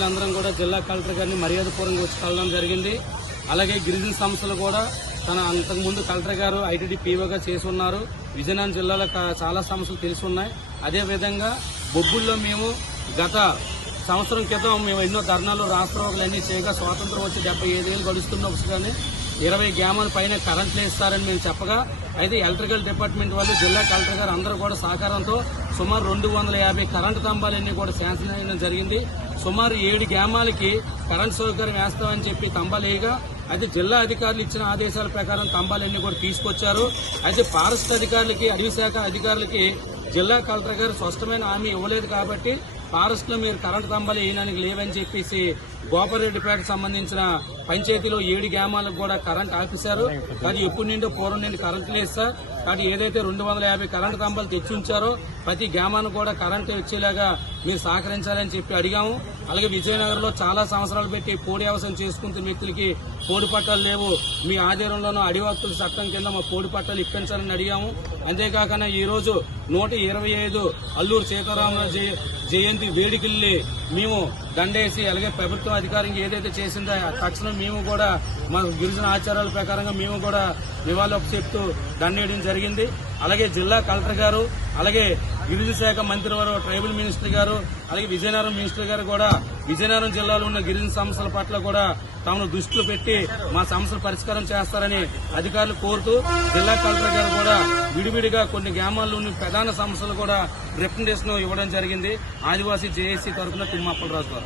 అందరం కూడా జిల్లా కలెక్టర్ గారిని మర్యాదపూర్వకంగా వచ్చి కలవడం జరిగింది. అలాగే గిరిజన సంస్థలు కూడా తన అంతకుముందు కలెక్టర్ గారు ఐటీడీ పీఓగా చేసి ఉన్నారు విజయనగరం జిల్లాలో కా- చాలా సమస్యలు తెలిసి ఉన్నాయి అదేవిధంగా బొబ్బుల్లో మేము గత సంవత్సరం క్రితం మేము ఎన్నో ధర్నాలు రాష్ట్రోగులు అన్నీ చేయగా స్వాతంత్రం వచ్చి డెబ్బై ఐదు ఏళ్ళు గడుస్తున్న కానీ ఇరవై గ్రామాల పైన కరెంట్లు వేస్తారని మేము చెప్పగా అయితే ఎలక్ట్రికల్ డిపార్ట్మెంట్ వాళ్ళు జిల్లా కలెక్టర్ గారు అందరూ కూడా సహకారంతో సుమారు రెండు వందల యాభై కరెంటు స్తంభాలన్నీ కూడా శాంక్షన్ చేయడం జరిగింది. సుమారు ఏడు గ్రామాలకి కరెంట్ సౌకర్యం వేస్తామని చెప్పి తంబాలేయగా అయితే జిల్లా అధికారులు ఇచ్చిన ఆదేశాల ప్రకారం తంబాలన్నీ కూడా తీసుకొచ్చారు. అయితే ఫారెస్ట్ అధికారులకి అడవి శాఖ అధికారులకి జిల్లా కలెక్టర్ గారు స్పష్టమైన హామీ ఇవ్వలేదు కాబట్టి ఫారెస్ట్లో మీరు కరెంటు స్తంభాలు వేయడానికి లేవని చెప్పేసి గోపారెడ్డిపేటకు సంబంధించిన పంచాయతీలో ఏడు గ్రామాలకు కూడా కరెంట్ ఆపేశారు. కానీ ఎప్పుడు నుండి పూర్వం నుండి కరెంట్ లేదు సార్. కానీ ఏదైతే రెండు వందల యాభై కరెంటు కంబాలు తెచ్చి ఉంచారో ప్రతి గ్రామానికి కూడా కరెంట్ వచ్చేలాగా మీరు సహకరించాలని చెప్పి అడిగాము. అలాగే విజయనగరంలో చాలా సంవత్సరాలు పెట్టి కోడి వ్యవసాయం చేసుకుంటున్న వ్యక్తులకి కోడి పట్టాలు లేవు. మీ ఆధ్వర్యంలోనూ అడవి చట్టం కింద మా కోడి పట్టాలు ఇప్పించాలని అడిగాము. అంతేకాకుండా ఈరోజు నూట ఇరవై ఐదు అల్లూరు సీతారామరాజు జయ- జయంతి వేడుకల్ని మేము దండేసి అలాగే ప్రభుత్వం అధికారం ఏదైతే చేసిందో తక్షణం మేము కూడా మా గిరిజన ఆచారాల ప్రకారంగా మేము కూడా నివాళులు చెప్తూ దండేయడం జరిగింది. అలాగే జిల్లా కలెక్టర్ గారు అలాగే గిరిజన శాఖ మంత్రి వారు ట్రైబల్ మినిస్టర్ గారు అలాగే విజయనగరం మినిస్టర్ గారు కూడా విజయనగరం జిల్లాలో ఉన్న గిరిజన సమస్యల పట్ల కూడా తమను దృష్టిలో పెట్టి మా సమస్యలు పరిష్కారం చేస్తారని అధికారులు కోరుతూ జిల్లా కలెక్టర్ గారు కూడా విడివిడిగా కొన్ని గ్రామాల్లో ఉన్న ప్రధాన సమస్యలు కూడా రిప్రజెంటేషన్ ఇవ్వడం జరిగింది. ఆదివాసీ జేఏసీ తరఫున తిమ్మప్పలరాజు గారు.